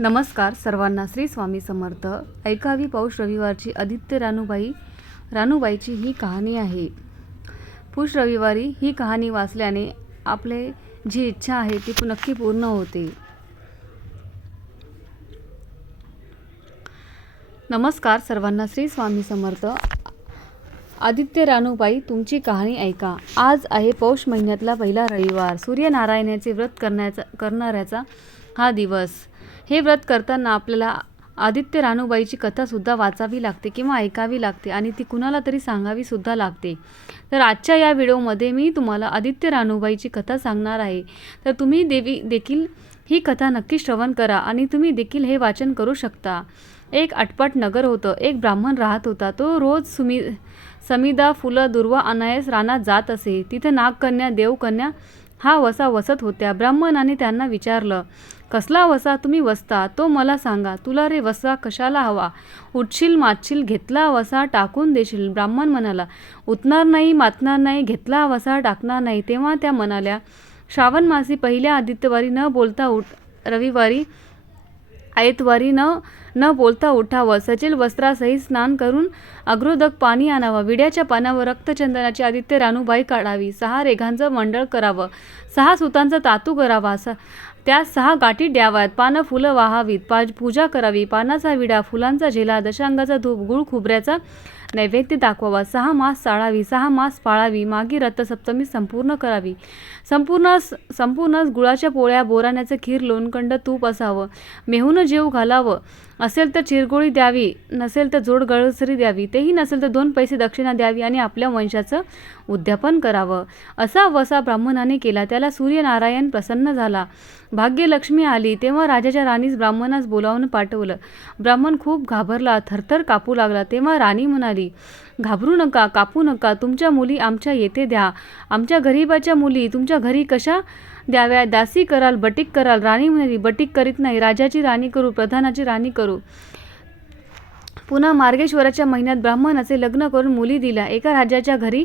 नमस्कार सर्वांना. श्री स्वामी समर्थ. ऐकावी पौष रविवारची आदित्य रानूबाईची ही कहाणी आहे. पुष रविवारी ही कहाणी वाचल्याने आपले जी इच्छा आहे ती नक्की पूर्ण होते. नमस्कार सर्वांना. श्री स्वामी समर्थ. आदित्य रानूबाई तुमची कहाणी ऐका. आज आहे पौष महिन्यातला पहिला रविवार. सूर्यनारायणाचे व्रत करणाऱ्याचा हा दिवस. हे व्रत करताना आपल्याला आदित्य रानूबाईची कथासुद्धा वाचावी लागते किंवा ऐकावी लागते आणि ती कुणाला तरी सांगावी सुद्धा लागते. तर आजच्या या व्हिडिओमध्ये मी तुम्हाला आदित्य रानूबाईची कथा सांगणार आहे. तर तुम्ही देखील ही कथा नक्की श्रवण करा आणि तुम्ही देखील हे वाचन करू शकता. एक अटपट नगर होतं. एक ब्राह्मण राहत होता. तो रोज समिदा फुलं दुर्वा आणायस रानात जात असे. तिथं नागकन्या देवकन्या हा वसा वसत होत्या. ब्राह्मणाने त्यांना विचारलं, कसला वसा तुम्ही वसता तो मला सांगा. तुला रे वसा कशाला हवा? उठशील मातशील घेतला वसा टाकून देशील. ब्राह्मण म्हणाला, उतणार नाही मातणार नाही, घेतला वसा टाकणार नाही. तेव्हा त्या म्हणाल्या, श्रावण मासी पहिल्या आदित्यवारी न बोलता रविवारी आयतवारी न बोलता उठावं. सचेल वस्त्रासहित स्नान करून अग्रोदक पाणी आणावं. विड्याच्या पानावर रक्तचंदनाची आदित्य रानूबाई काढावी. 6 रेघांचं मंडळ करावं. 6 सुतांचा तातू करावा. त्यात 6 गाठी द्याव्यात. पानं फुलं वाहावीत. पूजा करावी. पानाचा विडा, फुलांचा झेला, दशांगाचा धूप, गुळ खोबऱ्याचा नैवेद्य दाखवावा. 6 मास चाळावी. 6 मास पाळावी. मागी रथसप्तमी संपूर्ण करावी. संपूर्णच गुळाच्या पोळ्या, बोराण्याचं खीर, लोणकंड, तूप असावं. मेहून जेव घालावं. असेल तर चिरगोळी द्यावी, नसेल तर जोड गळसरी द्यावी. तेही नसेल तर 2 पैसे दक्षिणा द्यावी आणि आपल्या वंशाचं उद्यापन करावं. असा वसा ब्राह्मणाने केला. त्याला सूर्यनारायण प्रसन्न झाला. भाग्यलक्ष्मी आली. तेव्हा राजाच्या राणीस ब्राह्मणास बोलावून पाठवलं. ब्राह्मण खूप घाबरला, थरथर कापू लागला. तेव्हा राणी म्हणाली, घाबरू नका, कापू नका. तुमच्या मुली आमच्या येथे द्या. आमच्या गरीबाच्या मुली तुमच्या घरी कशा द्याव्या? दासी कराल, बटीक कराल? राणी म्हणाली, बटीक करीत नाही, राजाची राणी करू, प्रधानाची राणी करू. पुन्हा मार्गेश्वराच्या महिन्यात ब्राह्मणाचे लग्न करून मुली दिल्या. एक राजाच्या घरी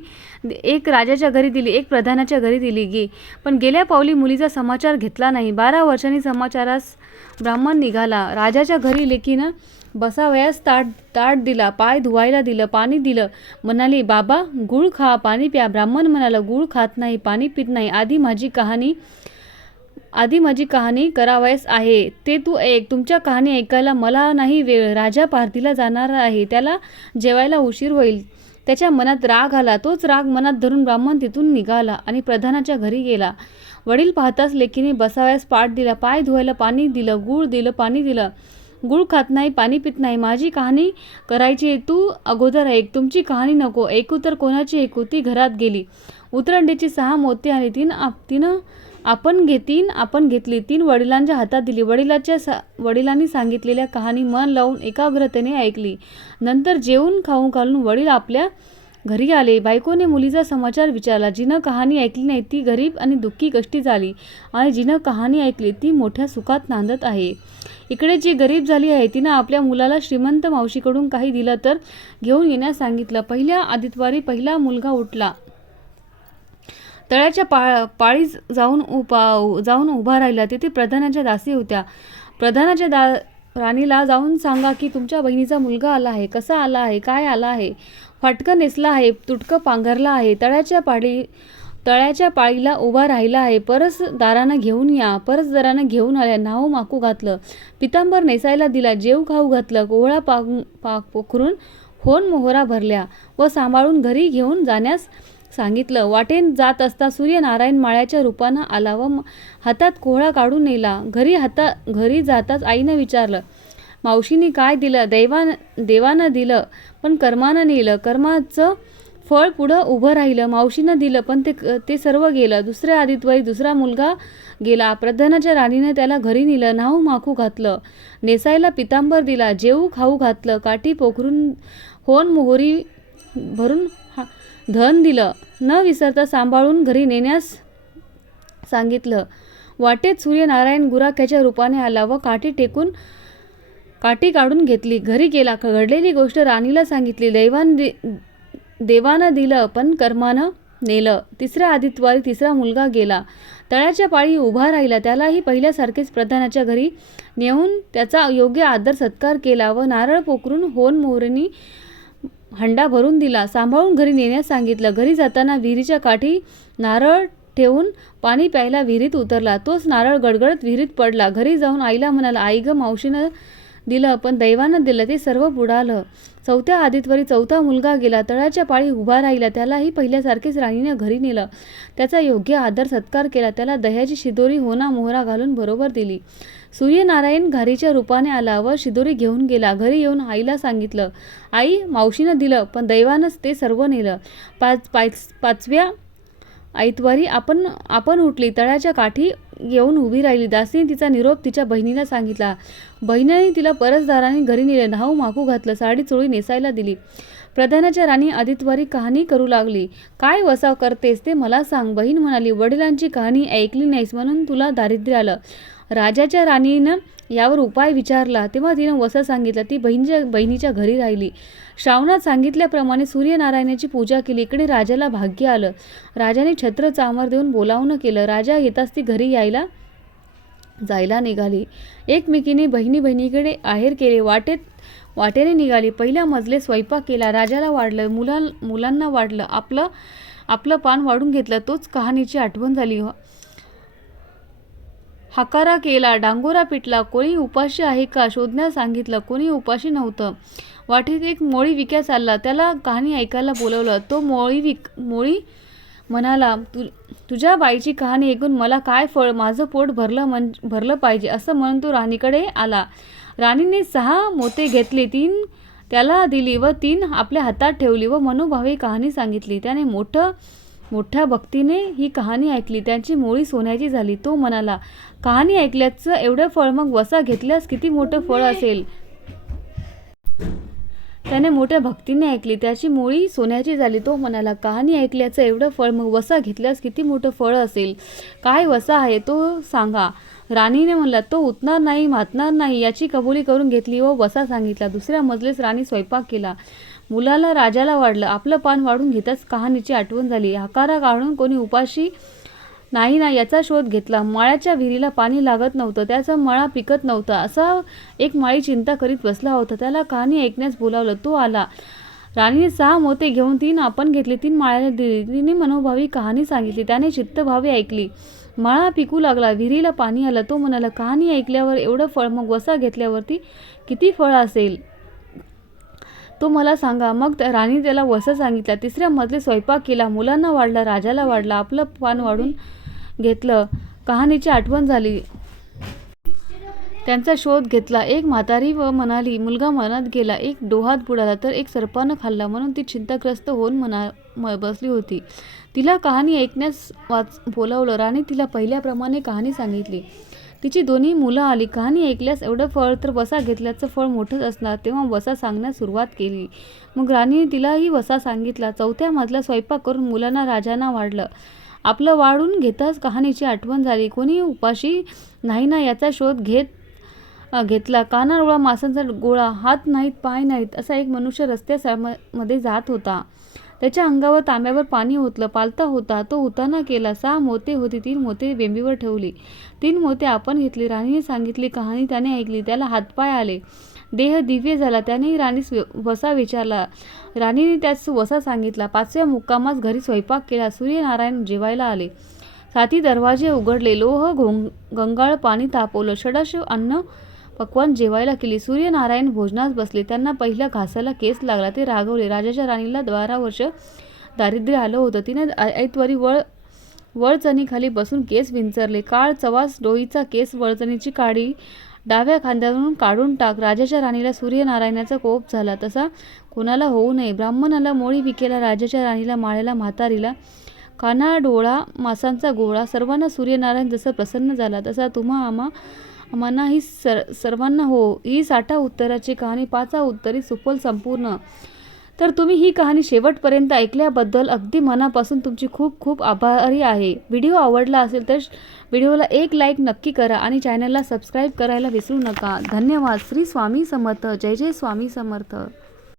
दिली, एक प्रधानाच्या घरी दिली. पण गेल्या पावली मुलीचा समाचार घेतला नाही. 12 वर्षांनी समाचारास ब्राह्मण निघाला. राजाच्या घरी लेकीनं बसावयास ताट दिला, पाय धुवायला दिलं, पाणी दिलं. म्हणाली, बाबा गुळ खा, पाणी प्या. ब्राह्मण म्हणाला, गुळ खात नाही, पाणी पित नाही. आधी माझी कहाणी करावयास आहे, ते तू ऐक. तुमच्या कहाणी ऐकायला मला नाही वेळ. राजा पार्टीला जाणार आहे, त्याला जेवायला उशीर होईल. त्याच्या मनात राग आला. तोच राग मनात धरून ब्राह्मण तिथून निघाला आणि प्रधानाच्या घरी गेला. वडील पाहताच लेकीने बसावयास पाट दिला, पाय धुवायला पाणी दिलं, गुळ दिलं, पाणी दिलं. गुळ खात नाही, पाणी पित नाही. माझी कहाणी करायची, तू अगोदर ऐक. तुमची कहाणी नको ऐकू तर कोणाची ऐकू? ती घरात गेली. उतरंडीची 6 मोती आणि 3 आपण घेतली. 3 वडिलांच्या हातात दिली. वडिलांनी सांगितलेल्या कहाणी मन लावून एकाग्रतेने ऐकली. नंतर जेवून खाऊन घालून वडील आपल्या घरी आले. बायकोने मुलीचा समाचार विचारला. जिनं कहाणी ऐकली नाही ती गरीब आणि दुःखी कष्टी झाली आणि जिनं कहाणी ऐकली ती मोठ्या सुखात नांदत आहे. इकडे जी गरीब झाली आहे तिनं आपल्या मुलाला श्रीमंत मावशीकडून काही दिलं तर घेऊन येण्यास सांगितलं. पहिल्या आदित्यवारी पहिला मुलगा उठला. तळ्याच्या पाळी जाऊन उभा राहिला. तिथे प्रधानाच्या दासी होत्या. प्रधानाच्या राणीला जाऊन सांगा की तुमच्या बहिणीचा मुलगा आला आहे. कसा आला आहे, काय आला आहे? फाटकं नेसला आहे, तुटकं पांघरला आहे, तळ्याच्या पाळीला उभा राहिला आहे. परसदारानं घेऊन या. परसदारानं घेऊन आल्या. नाव माकू घातलं, पितांबर नेसायला दिला, जेव खाऊ घातलं, कोहळा पोखरून होन मोहरा भरल्या व सांभाळून घरी घेऊन जाण्यास सांगितलं. वाटेन जात असता सूर्यनारायण माळ्याच्या रूपानं आला व हातात कोहळा काढून नेला. घरी जाताच आईनं विचारलं, मावशीने काय दिलं? देवानं दिलं पण कर्मानं नेलं. कर्माचं फळ पुढं उभं राहिलं. मावशीनं दिलं पण ते सर्व गेलं. दुसऱ्या आदित्यवारी दुसरा मुलगा गेला. प्रधानाच्या राणीनं त्याला घरी नेलं. नाव माखू घातलं, नेसायला पितांबर दिला, जेऊ खाऊ घातलं, काठी पोखरून होन मोहरी भरून धन दिलं. न विसरता सांभाळून घरी नेण्यास सांगितलं. वाटेत सूर्यनारायण गुराख्याच्या रूपाने आला व काठी काढून घेतली. घरी गेला. घडलेली गोष्ट राणीला सांगितली. देवानं दिलं पण कर्मानं नेलं. तिसऱ्या आदित्यवारी तिसरा मुलगा गेला. तळ्याच्या पाळी उभा राहिला. त्यालाही पहिल्यासारखेच प्रधानाच्या घरी नेऊन त्याचा योग्य आदर सत्कार केला व नारळ पोखरून होन मोहरींनी हंडा भरून दिला. सांभाळून घरी नेण्यास सांगितलं. घरी जाताना विहिरीच्या काठी नारळ ठेवून पाणी प्यायला विहिरीत उतरला. तोच नारळ गडगडत विहिरीत पडला. घरी जाऊन आईला म्हणाला, आई ग, मावशीनं दिलं पण दैवानं दिलं ते सर्व बुडालं. चौथ्या आदितवरी चौथा मुलगा गेला. तळ्याच्या पाळी उभा राहिला. त्यालाही पहिल्यासारखेच राणीनं घरी नेलं. त्याचा योग्य आदर सत्कार केला. त्याला दह्याची शिदोरी होना मोहरा घालून बरोबर दिली. सूर्यनारायण घारीच्या रूपाने आला व शिदोरी घेऊन गेला. घरी येऊन आईला सांगितलं, आई, मावशीनं दिलं पण दैवानंच ते सर्व नेलं. पाचव्या आईतवारी आपण उठली. तळ्याच्या काठी येऊन उभी राहिली. दासीने तिचा निरोप तिच्या बहिणीला सांगितला. बहिणीने तिला परसदाराने घरी नेले. न्हाऊ माकू घातलं. साडी चोळी नेसायला दिली. प्रधानाच्या राणी आदितवारी कहाणी करू लागली. काय वसा करतेस ते मला सांग. बहीण म्हणाली, वडिलांची कहाणी ऐकली नाहीस म्हणून तुला दारिद्र्य आलं. राजाच्या राणीनं यावर उपाय विचारला तेव्हा तिनं वसा सांगितला. ती बहिणीच्या घरी राहिली. श्रावणात सांगितल्याप्रमाणे सूर्यनारायणाची पूजा केली. इकडे राजाला भाग्य आलं. राजाने छत्र चामर देऊन बोलावणं केलं. राजा येताच ती घरी जायला निघाली. एकमेकीने बहिणीकडे आहेर केले. वाटेने निघाली. पहिल्या मजले स्वयंपाक केला. राजाला वाढलं, मुलांना वाढलं, आपलं पान वाढून घेतलं. तोच कहाणीची आठवण झाली. हकारा केला, डांगोरा पिटला. कोणी उपाशी आहे का शोधण्यास सांगितलं. कोणी उपाशी नव्हतं. वाटेत एक मोळी विक्या चालला. त्याला कहाणी ऐकायला बोलवलं. तो मोळी म्हणाला, तुझ्या बाईची कहाणी ऐकून मला काय फळ, माझं पोट भरलं पाहिजे असं म्हणून तो राणीकडे आला. राणीने 6 मोते घेतले. 3 त्याला दिली व 3 आपल्या हातात ठेवली व मनोभावे कहाणी सांगितली. त्याने मोठ्या भक्तीने ही कहाणी ऐकली. त्यांची मोळी सोन्याची झाली. तो म्हणाला, कहाणी ऐकल्याचं एवढं फळ, मग वसा घेतल्यास किती मोठं फळ असेल. त्याने मोठ्या भक्तीने ऐकली. त्याची मोळी सोन्याची झाली. तो म्हणाला, कहाणी ऐकल्याचं एवढं फळ, मग वसा घेतल्यास किती मोठं फळ असेल. काय वसा आहे तो सांगा. राणीने म्हणला, तो उतणार नाही, मातणार नाही याची कबुली करून घेतली व वसा सांगितला. दुसऱ्या मजलेस राणी स्वयंपाक केला. मुलाला राजाला वाढलं. आपलं पान वाढून घेताच कहाणीची आठवण झाली. हकारा काढून कोणी उपाशी नाही ना याचा शोध घेतला. माळ्याच्या विहिरीला पाणी लागत नव्हतं. त्याचा मळा पिकत नव्हता. असा एक माळी चिंता करीत बसला होता. त्याला कहाणी ऐकण्यास बोलावलं. तो आला. राणीने 6 मोते घेऊन 3 आपण घेतले. 3 माळ्याला दिली. तिने मनोभावी कहाणी सांगितली. त्याने चित्तभावे ऐकली. मळा पिकू लागला. विहिरीला पाणी आलं. तो म्हणाला, कहाणी ऐकल्यावर एवढं फळ, मग वसा घेतल्यावरती किती फळ असेल तो मला सांगा. मग राणी त्याला वसा सांगितला. तिसऱ्या मजले स्वयंपाक केला. मुलांना वाढला, राजाला वाढला, आपलं पान वाढून घेतलं. कहाणीची आठवण झाली. त्यांचा शोध घेतला. एक म्हातारी व म्हणाली, मुलगा मनात गेला. एक डोहात बुडाला तर एक सर्पानं खाल्ला म्हणून ती चिंताग्रस्त होऊन बसली होती. तिला कहाणी ऐकण्यास बोलावलं. राणी तिला पहिल्याप्रमाणे कहाणी सांगितली. तिची 2 मुलं आली. कहाणी ऐकल्यास एवढं फळ तर वसा घेतल्याचं फळ मोठंच असणार. तेव्हा वसा सांगण्यास सुरुवात केली. मग राणीने तिलाही वसा सांगितला. चौथ्या मजला स्वयंपाक करून मुलांना राजांना वाढलं. आपलं वाढून घेताच कहाणीची आठवण झाली. कोणी उपाशी नाही ना याचा शोध घेतला. कानाडोळा मासांचा गोळा, हात नाहीत, पाय नाहीत असा एक मनुष्य रस्त्यामध्ये जात होता. त्याच्या अंगावर तांब्यावर पाणी ओतलं. पालता होता. तो उताना केला. 6 मोते होती. 3 मोते बेंबीवर ठेवली. 3 मोते आपण घेतली. राणीने सांगितली कहाणी त्याने ऐकली. त्याला हातपाय आले. देह दिव्य झाला. त्यानेही राणीस वसा विचारला. राणीने त्यास वसा सांगितला. 5व्या मुक्कामास घरी स्वयंपाक केला. सूर्यनारायण जेवायला आले. 7 दरवाजे उघडले. लोह गंगाळ पाणी तापवलं. षडश अन्न पक्वान जेवायला केली. सूर्यनारायण भोजनास बसले. त्यांना पहिल्या घासाला केस लागला. ते रागवले. राजाच्या राणीला 12 वर्ष दारिद्र्य आलं होतं. तिने ऐतवारी वळचणीखाली बसून केस विंचरले. काळ चवास डोईचा केस वळचणीची काडी डाव्या खांद्यावरून काढून टाक. राजाच्या राणीला सूर्यनारायणाचा कोप झाला. तसा कोणाला होऊ नये. ब्राह्मणाला मोळी विकेला. राजाच्या राणीला, माळ्याला, म्हातारीला काना डोळा मासांचा गोळा. सर्वांना सूर्यनारायण जसं प्रसन्न झाला तसा आम्हांना ही सर्वांना हो. ही 60 उत्तराची कहाणी 5 उत्तरी सुफल संपूर्ण. तर तुम्ही ही कहाणी शेवटपर्यंत ऐकल्याबद्दल अगदी मनापासून तुमची खूप खूप आभारी आहे. व्हिडिओ आवडला असेल तर व्हिडिओला एक लाईक नक्की करा आणि चॅनलला सबस्क्राईब करायला विसरू नका. धन्यवाद. श्री स्वामी समर्थ. जय जय स्वामी समर्थ.